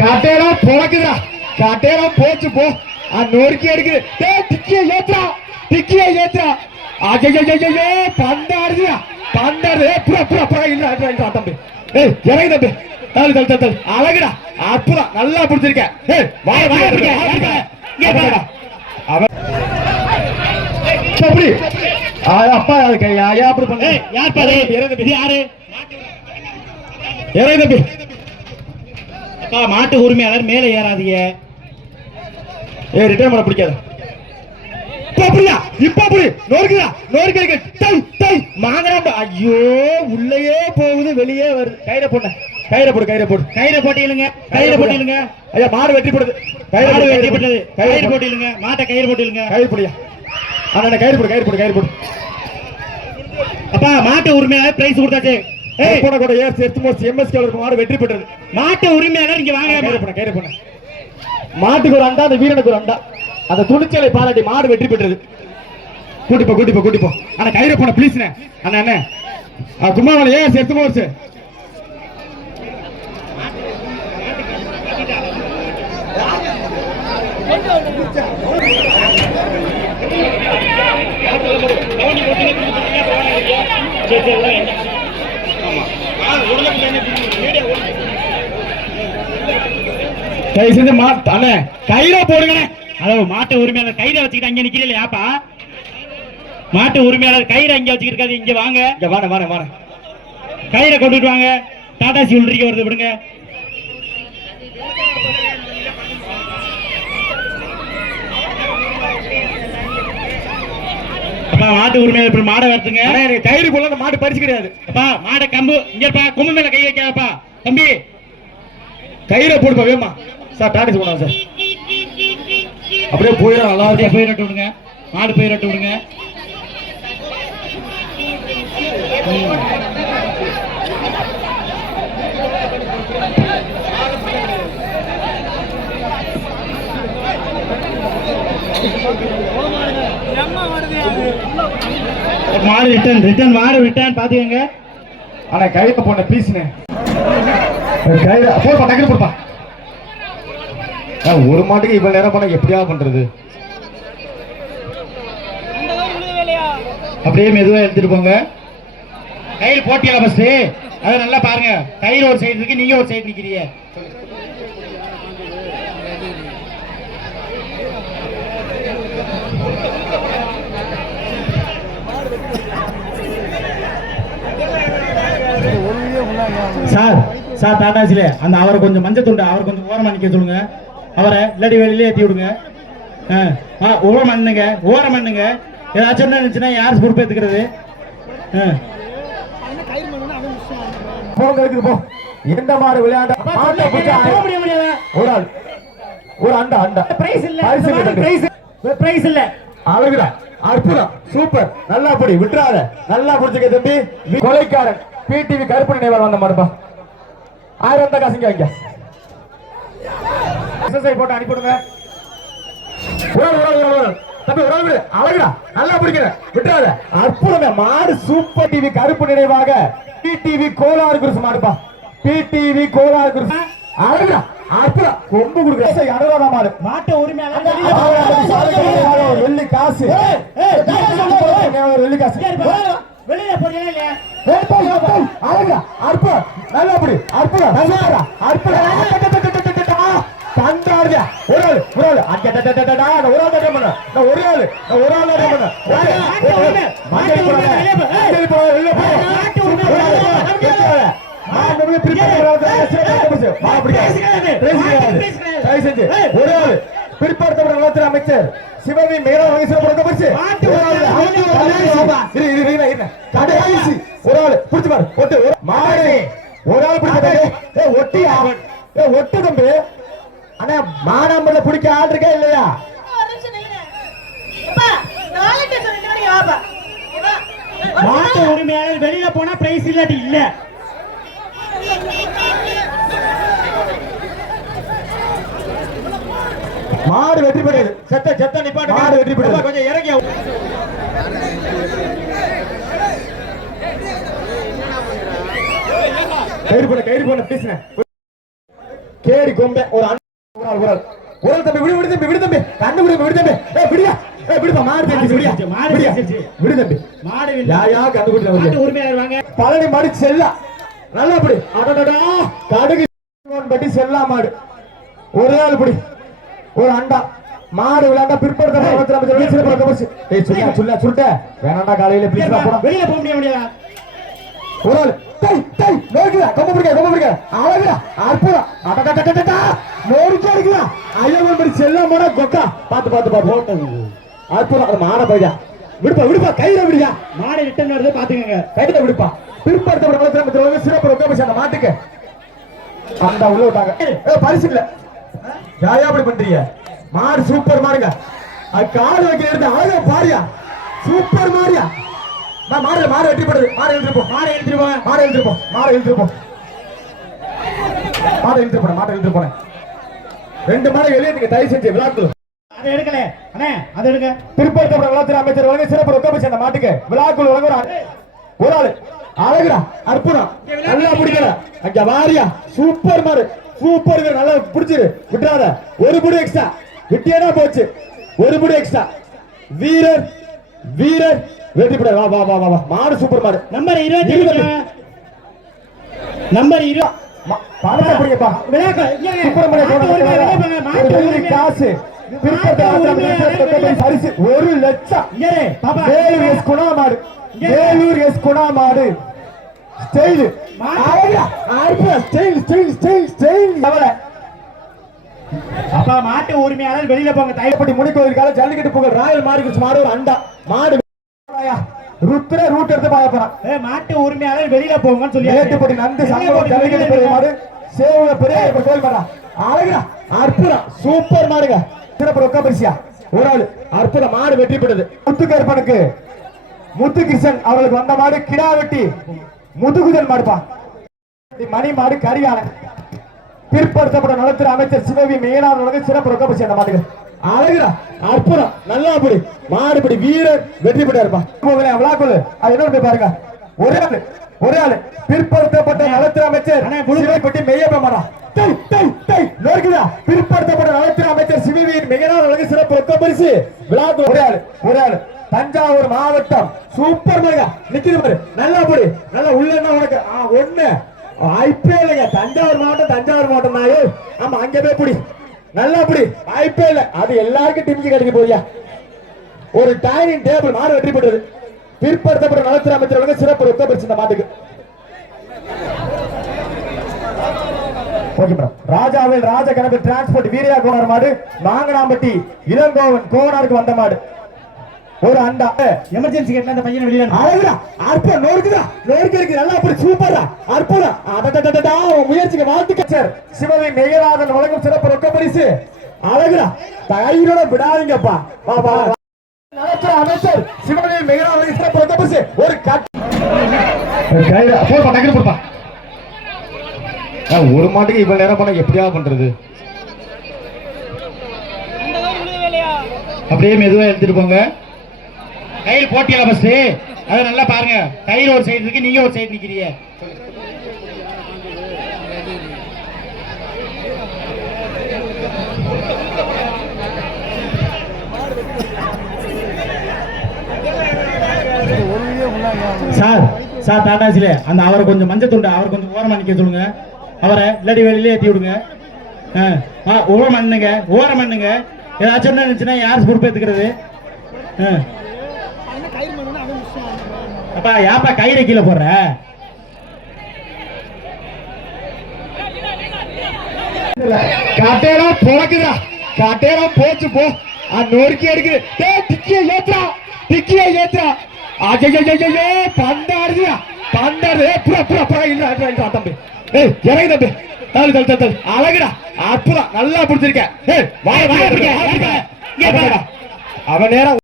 கட்டையெல்லாம் பொழக்குதுடா கட்டையெல்லாம் போச்சு போ. நொறுக்கி எடுக்குது. டேய் டிக்கிய ஏத்துறா டிக்கிய ஏத்துறா அஜய்யய்யய்யோ பந்தாடுதுடா. பந்தாடுது. ஏய் புறா புறா புறா. இல்ல இல்ல தம்பி. ஏய் இறங்கு தம்பி. தள்ளு தள்ளு தள்ளு தள்ளு. அழகுடா. அற்புதம். நல்லா பிடிச்சிருக்க. ஏய் வா வா இங்க இங்க பாடா அவன் அப்படி அப்பா ஐயா அப்படி பண்ணு. யார் பாரு? இறங்கு யாரு? இறங்கு தம்பி. மாட்டு உரிமையாளர் மேலே ஏறாதீங்க. ஏய் ரிட்டர்ன் பண்ண பிடிக்காத. அப்படியா? இப்ப அப்படி. நோர்க்குதா நோர்க்கு இருக்கு டை டை மாங்கரா ஐயோ உள்ளேயே போகுது வெளியே வருது. கயிறை போட கயிறை போடு கயிறை போடு. கயிறை போட்டியிலுங்க கயிறை போட்டியிலுங்க ஐயா மாடு வெட்டி போடுது கயிறை வெட்டி போட்டது. கயிறை கயிறு போடு. போட்டியிலுங்க மாட்டை கயிறு போட்டியிலுங்க கயிறு போடியா அண்ணா கயிறு போடு கயிறு போடு கயிறு போடு. அப்பா மாட்டு உரிமையாளர் பிரைஸ் கொடுத்தாச்சு. கூட ஏர் சேர்த்து மோஸ்ட் எம்எஸ்கே இருக்கு மாடு வெற்றி பெற்றது? மாட்டு உரிமையாளர் இங்க வாங்க கயிறு போட கயிறு போட. மாட்டுக்கு ஒரு அண்டா அந்த வீரனுக்கு ஒரு அண்டா. அந்த துணிச்சலை பாராட்டி மாடு வெற்றி பெற்றது. கூட்டிப்போ கூட்டிப்போ கூட்டிப்போ. அண்ணா கயிறு போன ப்ளீஸ்ண்ணே அண்ணா. அண்ணே குமாரன் ஏன் சேர்த்து மோர்ஸ் கை செஞ்சு மா அண்ணே கயிறை போடுங்கண்ணே. அதோ மாட்டு உரிமையாளர் கயிறை வச்சுக்கிட்டு அங்கே நிக்கிறீங்களா யாப்பா? மாட்டு உரிமையாளர் கயிறை அங்கே வச்சுக்கிட்டு இருக்காது. வாங்க. இங்க வாட வாட வாணே கயிறை கொண்டுட்டு வாங்க. டாடா சி வருது விடுங்க அப்பா மாட்டு உரிமையாளர் மாடை அண்ணே எனக்கு கயிறுக்குள்ள அந்த மாடு பறிச்சு கிடையாது. அப்பா மாடை கம்பு இங்க இருப்பா கொம்பு மேல கை வைக்காதப்பா. தம்பி. கயிறை போடுப்பா வேமா சார் டாடிஸ் போனா சார். அப்படியே போயிடும் நல்லா இருக்கும். போயிரட்டு விடுங்க. மாடு போயிரட்டு விடுங்க. மாடு ரிட்டர்ன் ரிட்டர்ன் மாடு ரிட்டர்ன் பாத்துக்கங்க. அண்ணா கயிறை போன ப்ளீஸ்ண்ணே கயிறை போடுப்பா டக்குனு போடுப்பா. ஒரு மாட்டுக்கு இவ்வளவு நேரம் பண்ண எப்படியா பண்றது? அப்படியே மெதுவா எடுத்துட்டு போங்க. கயிறு போட்டியல ஃபர்ஸ்ட் அதை நல்லா பாருங்க. கயிறு ஒரு சைடு இருக்கு நீங்க ஒரு சைடு நிக்கிறீங்க. சார் சார் டாடாசில அந்த அவரை கொஞ்சம் மஞ்சள் துண்டு அவரை கொஞ்சம் ஓரமா நிக்க சொல்லுங்க. அவரை இல்லாட்டி வெளியில ஏத்தி விடுங்க. ஆ, ஓரம் பண்ணுங்க ஓரம் பண்ணுங்க ஏதாச்சும் ஒண்ணு இருந்துச்சுன்னா யார் பொறுப்பேத்துக்கிறது ஆ. போங்க இருக்குது போ. எந்த முடிய முடியாதா? ஒரு ஆள் ஒரு அண்டா அண்டா. பிரைஸ் இல்ல. பிரைஸ் பிரைஸ் இல்ல. அழகுடா அற்புதம். சூப்பர் நல்லா படி. விட்டுறாத. நல்லா புடிச்சுக்க தம்பி. கொலைக்காரன். பிடிவி கருப்பு நினைவால் வந்த மாடுப்பா ஆயிரம் தான் காசுங்க வைங்க. எஸ்எஸ்ஐ போட்டு. தம்பி ஆள் விடு. அழகுடா. நல்லா பிடிக்கிற விட்டுறாத. அற்புதம். மாடு சூப்பர் டிவி கருப்பு நினைவாக பிடிவி கோலாறு குருசு மாடுப்பா. பிடிவி கோலாறு குருசு. அழகுடா. அற்புதம். கொம்பு கொடுக்குற அனுராதா மாடு. மாட்டு உரிமையாளர் வெள்ளி காசு. வெள்ளி காசு வெளியில போறீங்களா அழகுடா, அற்புதம், நல்லபடி, அற்புதம், நல்லாடா, அற்புதம், பந்தாடுதா, ஒரு ஆளு, ஒரு ஆளு, அடடடடடடா, நான் ஒரு ஆள் பண்ண, நான் ஒரு ஆளு, நான் ஒரு ஆள் பண்ண. மாட்டு மஞ்சள் மாட்டு உரிமை, வெளியே போ. மாட்டு உரிமை, ஒரு ஆளு, வெளியே போ, வெட்டாத. மாடு அப்படியே பிரிப்பாத, ஒரு ஆளு, பிற்படுத்தப்பட்ட நலத்துறை அமைச்சர் சிவகங்கை மேலாண் வயசுல பிறந்த பரிசு மாட்டு ஒரு ஆளு, புடிச்சு பாரு மாடு ஒரு ஆள் ஏய் ஒட்டியா? ஒட்டு தம்பி. அண்ணா மானாம்பல பிடிக்க ஆள் இருக்கா இல்லையா? மாட்டு. உரிமையாளர் வெளியில போனா பிரைஸ் இல்லாட்டி இல்ல. மாடு வெற்றி பெறுது செத்த செத்த நிப்பாட்டு மாடு வெற்றி பெறுது கொஞ்சம் இறங்கி கயிறு போட கயிறு போட பேசுறேன் கேடி கொம்பே ஒரு அண்ணன் ஒரு ஒரு தம்பி விடு விடு தம்பி விடு தம்பி. கண்ணு விடு விடு தம்பி. ஏய் விடியா ஏய் விடுப்பா மாடு தெரிஞ்சு விடியா மாடு. விடு தம்பி. மாடு யா யா கண்டு குட்டி மாட்டு உரிமையாளர் வாங்க. பழனி மாடு செல்லா. நல்லா பிடி. அடடடா. கடுகு பட்டி செல்லா மாடு. ஒரு நாள் பிடி. ஒரு அண்டா. மாடு விளையாண்டா பிற்படுத்த ஏய். சொல்லியா சொல்லியா சுருட்ட. வேணாண்டா காலையில ப்ளீஸ் வெளியில போக முடிய முடியாதா? ஒரு ஆள். டேய் டேய் நோக்குதா கொம்ப பிடிக்க கொம்ப பிடிக்க. அழகுடா அற்புதம். அடடடடடடா நோடிச்சு அடிக்குதா ஐயவன் படி செல்லா கொக்கா. பாத்து பாத்து பாத்து அற்புதம். அது மாட போய்யா விடுப்பா விடுப்பா. கையில விடுயா மாடை ரிட்டர்ன் வருது பாத்துக்கங்க கையில விடுப்பா. பிற்படுத்தப்பட மலத்திரம் சிறப்பு உட்காந்து அந்த மாட்டுக்கு. அந்த உள்ள விட்டாங்க. ஏ பரிசு இல்ல. யாயா அப்படி பண்றீங்க? மாடு சூப்பர் மாடுங்க. அது காடு வைக்க எடுத்து அழகா பாரியா. சூப்பர் மாரியா மா- மாடு மாடு வெற்றி படுது மாடு எழுதிட்டு போ மாடு எடுத்துட்டு போங்க மாடு எழுதிட்டு போ மாடு எழுதிட்டு போ மாடு எழுதிட்டு போன மாடு எழுதிட்டு போனேன் ரெண்டு மாடு வெளியே நீங்க தயவு செஞ்சு விளையாட்டு அதை எடுக்கல. அண்ணே அதை எடுங்க. பிற்படுத்தப்பட வளர்த்துற அமைச்சர் வழங்க சிறப்பு உட்காந்து அந்த மாட்டுக்கு விழாக்குள் வழங்க ஒரு ஆள். ஒரு ஆளு. அழகுடா அற்புதம். நல்லா பிடிக்கல அங்க வாரியா. சூப்பர் மாடு சூப்பர் நல்லா பிடிச்சிரு. விட்டுறாத. ஒரு புடி எக்ஸ்ட்ரா விட்டியனா போச்சு. ஒரு புடி எக்ஸ்ட்ரா வீரர் வீரர் வெற்றி பெற வா வா வா வா மாடு சூப்பர் மாடு. நம்பர் இருபத்தி இருபது. நம்பர் பணத்தை பிடிக்கப்பா விளையாட்டு. சுப்பிரமணிய. காசு. பரிசு. ஒரு லட்சம். இரு. வேலூர் எஸ் குணா மாடு. வேலூர் எஸ் குணா மாடு. Style. Style style style style. அப்பா மாட்டு உரிமையாளர் வெளியில போங்க. தயவு தையப்பட்டி முனிக்கோவிலுக்காக ஜல்லிக்கட்டு புகழ் ராயல் குடிச்சு மாடு ஒரு அண்டா. மாடு ருத்ர ரூட் எடுத்து பார்க்க போறான். ஏய், மாட்டு உரிமையாளர் வெளியில போங்கன்னு சொல்லி மேட்டுப்பட்டி நந்து சங்கமம் ஜல்லிக்கட்டு பெரிய மாடு. சேவல பெரிய கோயில் மாடா. அழகுடா. அற்புதம். சூப்பர் மாடுங்க. சிறப்பு ரொக்க பரிசியா ஒரு ஆளு. அற்புதம். மாடு வெற்றி பெற்றது. முத்துக்கருப்பனுக்கு முத்துகிருஷ்ணன் அவர்களுக்கு வந்த மாடு கிடா வெட்டி முதுகுதல் மாடுப்பா. மணி மாடு கரியாளன் பிற்படுத்தப்பட்ட நலத்துறை அமைச்சர் சிவவி மேலாளர் வழங்க சிறப்பு ரொக்க பரிசு அந்த மாட்டுக்கு அழகுடா அற்புதம். நல்லா அப்படி மாடுபடி வீரர் வெற்றி பெற்றாருப்பா. போகல விழாக்குள்ள அது என்ன போய் பாருங்க. ஒரே ஆளு ஒரே ஆளு. பிற்படுத்தப்பட்ட நலத்துறை அமைச்சர் அண்ணே, புழு- சிவப்பட்டி மெய்யப்ப மாடா டேய் டேய் டேய் நோக்குதா பிற்படுத்தப்பட்ட நலத்துறை அமைச்சர் சிவிவியின் மிகநாள் சிறப்பு ரொக்க பரிசு. விழாக்குள்ள ஒரே ஆளு ஒரே ஆளு. தஞ்சாவூர் மாவட்டம் சூப்பர் மருகா நிக்குது பாரு. நல்லா போடு நல்லா உள்ள என்ன உனக்கு ஒண்ணு. வாய்ப்பே இல்லைங்க. தஞ்சாவூர் மாவட்டம் தஞ்சாவூர் மாவட்டம் நாயே ஆமா அங்க போய் புடி. நல்லா புடி. வாய்ப்பே இல்லை. அது எல்லாருக்கும் டிமிக்கி கிடைக்க போறியா ஒரு டைனிங் டேபிள் மாடு வெற்றி பெற்றது பிற்படுத்தப்பட்ட நலத்துறை அமைச்சர் சிறப்பு ரொக்க பரிசு இந்த மாட்டுக்கு. ராஜாவில் ராஜ டிரான்ஸ்போர்ட் வீரியா கோனார் மாடு மாங்கனாம்பட்டி இளங்கோவன் கோனாருக்கு வந்த மாடு. ஒரு அண்டா. எமர்ஜென்சி கேட்ல அந்த பையனை வெளியில. அழகுடா அற்புதம் நொறுக்குதா நொறுக்கு இருக்கு நல்லா அப்படி சூப்பரா அற்புதம். அடடடடடா உன் முயற்சிக்கு வாழ்த்துக்கள் சார் சிவவி மேகநாதன் வழங்கும் சிறப்பு ரொக்க பரிசு. அழகுடா கையோட விடாதீங்கப்பா. வா வா. நலத்துறை அமைச்சர் மேகநாதன் வழங்கும் சிறப்பு ரொக்க பரிசு. ஒரு கட் கைடா போப்பா டக்குனு போப்பா ஒரு மாட்டுக்கு இவ்வளவு நேரம் பண்ண எப்படியா பண்றது? அப்படியே மெதுவா எடுத்துட்டு போங்க. கையில் போட்டியல பஸ் அதை நல்லா பாருங்க. கையில் ஒரு சைடு இருக்கு நீங்க ஒரு சைடு நிக்கிறீங்க. சார் சார் டாடாசிலே அந்த அவரை கொஞ்சம் மஞ்சள் துண்டு அவரை கொஞ்சம் ஓரமா நிக்க சொல்லுங்க. அவரை இல்லாடி வெளியில ஏற்றி விடுங்க. ஆ, ஓரம் பண்ணுங்க ஓரம் பண்ணுங்க ஏதாச்சும் ஒண்ணு இருந்துச்சுன்னா யார் பொறுப்பேற்றுக்கிறது ஆ. அப்பா ஏப்பா கயிறை கீழே போடுற? கட்டையெல்லாம் பொழக்குதா கட்டையெல்லாம் போச்சு போ. நொறுக்கி எடுக்குது. டேய் டிக்கிய ஏத்துறா டிக்கிய ஏத்துறா அஜய்யய்யய்யோ பந்தாடுதியா பந்தாடுது. ஏய் புறா புறா புறா இல்ல இல்ல இல்ல தம்பி. ஏய் இறங்கு தம்பி. தள்ளு தள்ளு தள்ளு தள்ளு. அழகுடா. அற்புதம். நல்லா பிடிச்சிருக்க. ஏய் வாய வாய பிடிக்க அவன் நேரம்